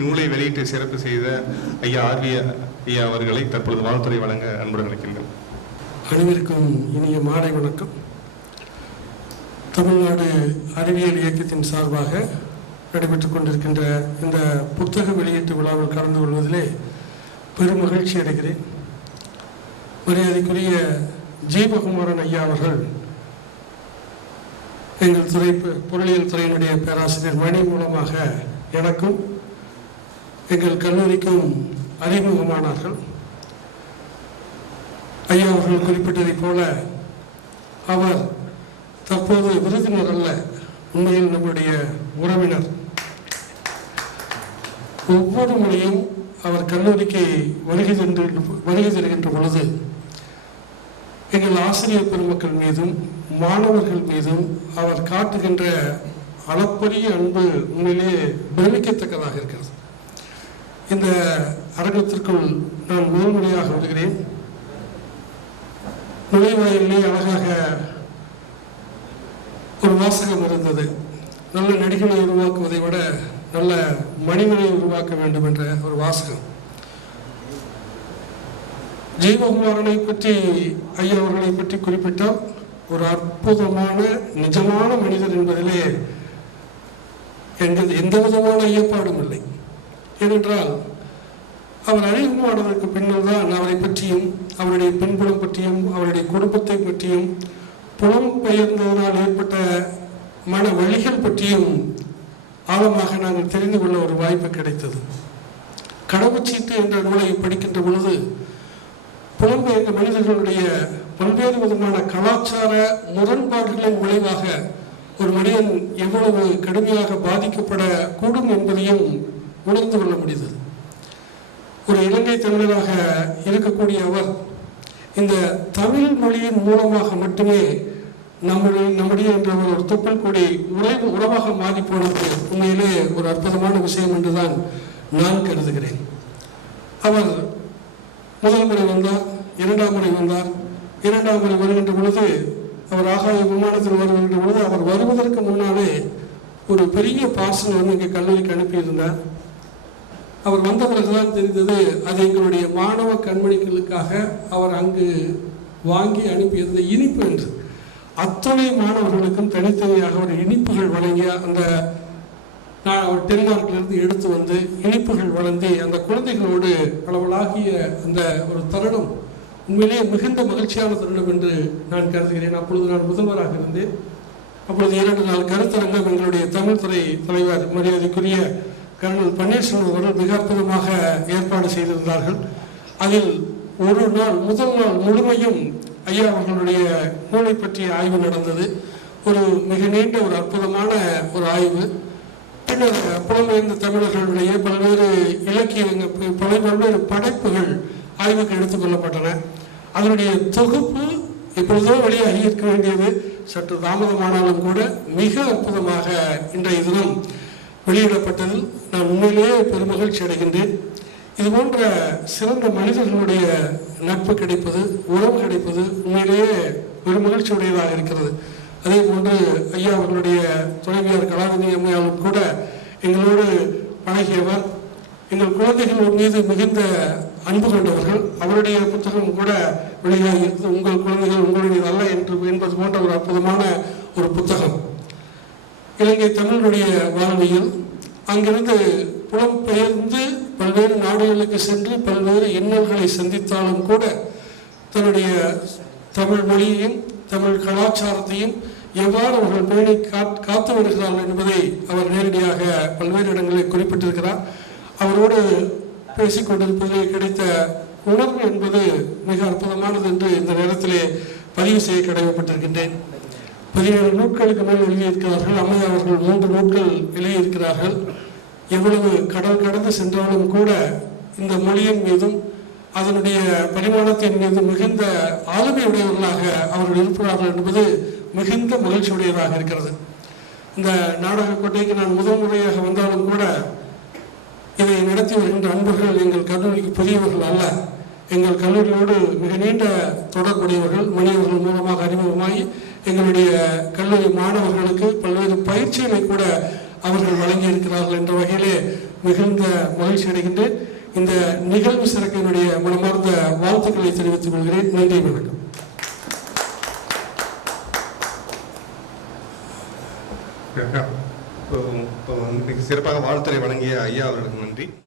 நூலை வெளியிட்டு சிறப்பு செய்த ஐயா ஆர்வி ஐயா அவர்களை தற்பொழுது வாழ்த்துறை வழங்க அன்புடன் அழைக்கின்றேன். அனைவருக்கும் இனிய மாலை வணக்கம். தமிழ்நாடு அறிவியல் இயக்கத்தின் சார்பாக நடைபெற்றுக் கொண்டிருக்கின்ற இந்த புத்தக வெளியீட்டு விழாவில் கலந்து கொள்வதிலே பெரும் மகிழ்ச்சி அடைகிறேன். மரியாதைக்குரிய ஜீவகுமாரன் ஐயா அவர்கள் எங்கள் துறை பொருளியல் துறையினுடைய பேராசிரியர் மணி மூலமாக எனக்கும் எங்கள் கல்லூரிக்கும் அறிமுகமானார்கள். ஐயா அவர்கள் குறிப்பிட்டதைப் போல அவர் தற்போது விருந்தினர் அல்ல, உண்மையில் நம்முடைய உறவினர். ஒவ்வொரு முறையும் அவர் கல்லூரிக்கு வருகை தருகின்ற பொழுது எங்கள் ஆசிரியர் பெருமக்கள் மீதும் மாணவர்கள் மீதும் அவர் காட்டுகின்ற அளப்பரிய அன்பு உண்மையிலே பிரமிக்கத்தக்கதாக இருக்கிறது. இந்த அரங்கத்திற்குள் நான் முதல் முறையாக வருகிறேன். நுழைவாயிலே அழகாக ஒரு வாசகம் இருந்தது. நல்ல நடிகனை உருவாக்குவதை விட நல்ல மனிதனை உருவாக்க வேண்டும் என்ற ஒரு வாசகம். ஜீவகுமாரனை பற்றி ஐயா அவர்களை பற்றி குறிப்பிட்டால் ஒரு அற்புதமான நிஜமான மனிதர் என்பதிலே எந்த விதமான ஐயப்பாடும் இல்லை. ஏனென்றால் அவர் அறிமுகமானதற்கு பின்னர் தான் அவரை பற்றியும் அவருடைய பின்புலம் பற்றியும் அவருடைய குடும்பத்தை பற்றியும் புலம்பெயர்ந்ததனால் ஏற்பட்ட மன வழிகள் பற்றியும் ஆழமாக நாங்கள் தெரிந்து கொள்ள ஒரு வாய்ப்பு கிடைத்தது. கடவுச்சீட்டு என்ற நூலை படிக்கின்ற பொழுது புலம்பெயர்ந்த மனிதர்களுடைய பல்வேறு விதமான கலாச்சார முரண்பாடுகளின் விளைவாக ஒரு மனிதன் எவ்வளவு கடுமையாக பாதிக்கப்படக்கூடும் என்பதையும் உணர்ந்து கொள்ள முடிந்தது. ஒரு இலங்கை தமிழராக இருக்கக்கூடிய அவர் இந்த தமிழ் மொழியின் மூலமாக மட்டுமே நம்முடைய என்ற ஒரு தொப்புள் கொடி உறவாக மாறி போனது உண்மையிலே ஒரு அற்புதமான விஷயம் என்றுதான் நான் கருதுகிறேன். அவர் முதல் முறை வந்தார், இரண்டாம் முறை வந்தார். இரண்டாம் முறை வருகின்ற பொழுது அவர் ஆகாய விமானத்தில் வருகின்ற பொழுது அவர் வருவதற்கு முன்னாலே ஒரு பெரிய பார்சல் வந்து இங்கே கல்லூரிக்கு அனுப்பியிருந்தார். அவர் வந்த பிறகுதான் தெரிந்தது அது எங்களுடைய மாணவ கண்மணிகளுக்காக அவர் அங்கு வாங்கி அனுப்பியிருந்த இனிப்பு என்று. அத்தனை மாணவர்களுக்கும் தனித்தனியாக ஒரு இனிப்புகள் வழங்கிய அந்த அவர் டென்மார்க்கிலிருந்து எடுத்து வந்து இனிப்புகள் வழங்கி அந்த குழந்தைகளோடு அளவலாகிய அந்த ஒரு தருணம் உண்மையிலேயே மிகுந்த மகிழ்ச்சியான தருணம் என்று நான் கருதுகிறேன். அப்பொழுது நான் முதல்வராக இருந்தேன். அப்பொழுது 2 நாள் கருத்தரங்கம் எங்களுடைய தமிழ் துறை தலைவர் மரியாதைக்குரிய கர்னல் பன்னீர்செல்வம் அவர்கள் மிக அற்புதமாக ஏற்பாடு செய்திருந்தார்கள். அதில் ஒரு நாள் முதல் நாள் முழுமையும் ஐயா அவர்களுடைய நூலை பற்றிய ஆய்வு நடந்தது. ஒரு மிக நீண்ட ஒரு அற்புதமான ஒரு ஆய்வு. பின்னர் புலம்பெயர்ந்த தமிழர்களுடைய பல்வேறு இலக்கியங்கள் பல்வேறு படைப்புகள் ஆய்வுக்கு எடுத்துக்கொள்ளப்பட்டன. அதனுடைய தொகுப்பு எப்பொழுதோ வெளியாகி இருக்க வேண்டியது, சற்று தாமதமானாலும் கூட மிக அற்புதமாக இன்றைய தினம் வெளியிடப்பட்டதில் நான் உண்மையிலேயே பெருமகிழ்ச்சி அடைகின்றேன். இது போன்ற சிறந்த மனிதர்களுடைய நட்பு கிடைப்பது, உறவு கிடைப்பது உண்மையிலேயே ஒரு மகிழ்ச்சி உடையதாக இருக்கிறது. அதே போன்று ஐயா அவர்களுடைய துணைவியார் கலாநிதி அம்மையாலும் கூட எங்களோடு பழகியவர். எங்கள் குழந்தைகள் மீது மிகுந்த அன்பு கொண்டவர்கள். அவருடைய புத்தகம் கூட வெளியாகி உங்கள் குழந்தைகள் உங்களுடையது அல்ல என்பது போன்ற ஒரு அற்புதமான ஒரு புத்தகம். இலங்கை தமிழனுடைய வாழ்வியல் அங்கிருந்து புலம்பெயர்ந்து பல்வேறு நாடுகளுக்கு சென்று பல்வேறு இன்னல்களை சந்தித்தாலும் கூட தன்னுடைய தமிழ் மொழியையும் தமிழ் கலாச்சாரத்தையும் எவ்வாறு அவர்கள் பேணி காத்து வருகிறார்கள் என்பதை அவர் நேரடியாக பல்வேறு இடங்களில் குறிப்பிட்டிருக்கிறார். அவரோடு பேசிக்கொண்டிருப்பதிலே கிடைத்த உணர்வு என்பது மிக அற்புதமானது என்று இந்த நேரத்திலே பதிவு செய்ய கடமைப்பட்டிருக்கின்றேன். 17 நூட்களுக்கு மேல் எழுதியிருக்கிறார்கள். அம்மை அவர்கள் 3 நூட்கள் எழுதியிருக்கிறார்கள். எவ்வளவு கடல் கடந்து சென்றாலும் கூட இந்த மொழியின் மீதும் அதனுடைய பரிமாணத்தின் மீது மிகுந்த ஆளுமையுடையவர்களாக அவர்கள் இருக்கிறார்கள் என்பது மிகுந்த மகிழ்ச்சியுடையதாக இருக்கிறது. இந்த நாடக கோட்டைக்கு நான் முதல் முறையாக வந்தாலும் கூட இதை நடத்தி வருகின்ற அன்பர்கள் எங்கள் கல்லூரிக்கு புதியவர்கள் அல்ல. எங்கள் கல்லூரியோடு மிக நீண்ட தொடர்புடையவர்கள். மணியவர்கள் மூலமாக அறிமுகமாகி எங்களுடைய கல்லூரி மாணவர்களுக்கு பல்வேறு பயிற்சிகளை கூட அவர்கள் வழங்கியிருக்கிறார்கள் என்ற வகையிலே மிகுந்த மகிழ்ச்சி அடைகின்றேன். இந்த நிகழ்வு சிறக்க என்னுடைய மனமார்ந்த வாழ்த்துக்களை தெரிவித்துக் கொள்கிறேன். நன்றி, வணக்கம். சிறப்பாக வாழ்த்துறை வழங்கிய ஐயா அவர்களுக்கு நன்றி.